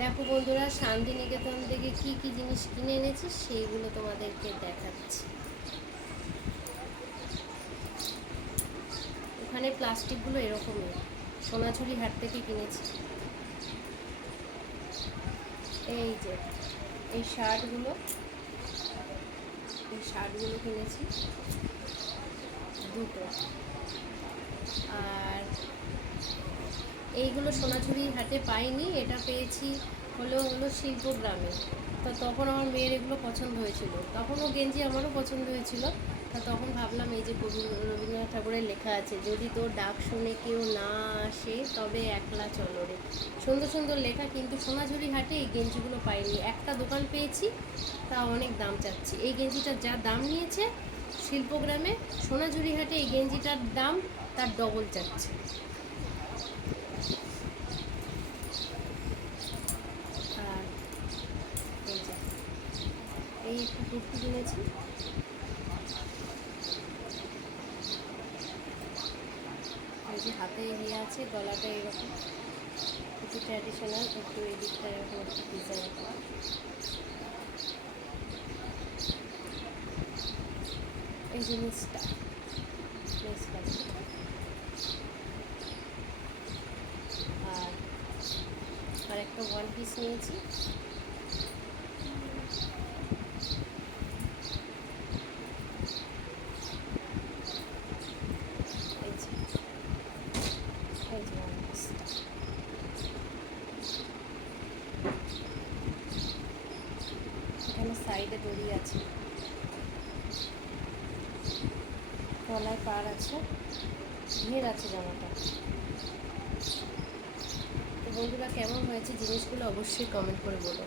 দেখো বন্ধুরা, শান্তিনিকেতন থেকে কি কি জিনিস কিনে এনেছি সেইগুলো তোমাদেরকে দেখাচ্ছি। ওখানে প্লাস্টিকগুলো এরকমই, সোনাঝুরি হাট থেকে কিনেছি। এই যে এই শার্টগুলো কিনেছি দুটো। আর এইগুলো সোনাঝুরি হাটে পাইনি, এটা পেয়েছি হলো শিল্পগ্রামে। তো তখন আমার মেয়ের এগুলো পছন্দ হয়েছিল, তখনও গেঞ্জি আমারও পছন্দ হয়েছিল। তা তখন ভাবলাম, এই যে কবি রবীন্দ্রনাথ ঠাকুরের লেখা আছে, যদি তোর ডাক শুনে কেউ না আসে তবে একলা চলো রে, সুন্দর সুন্দর লেখা। কিন্তু সোনাঝুরি হাটে এই গেঞ্জিগুলো পাইনি, একটা দোকান পেয়েছি, তা অনেক দাম চাচ্ছি। এই গেঞ্জিটার যা দাম নিয়েছে শিল্পগ্রামে, সোনাঝুরি হাটে এই গেঞ্জিটার দাম তার ডবল চাচ্ছে। আর এই যে এই একটা কুর্তি কিনেছি, এই যে হাতে ইয়ে আছে, গলাটা এরকম একটু ট্র্যাডিশনাল, একটু এই দিকটা এরকম একটু ডিজাইন করা। এই জিনিসটা আর একটা ওয়ান পিস নিয়েছি। এখানে সাইডে দড়ি আছে, গলায় পার আছে, ঘের আছে জামাটা। তো বন্ধুরা, কেমন হয়েছে জিনিসগুলো অবশ্যই কমেন্ট করে বলো।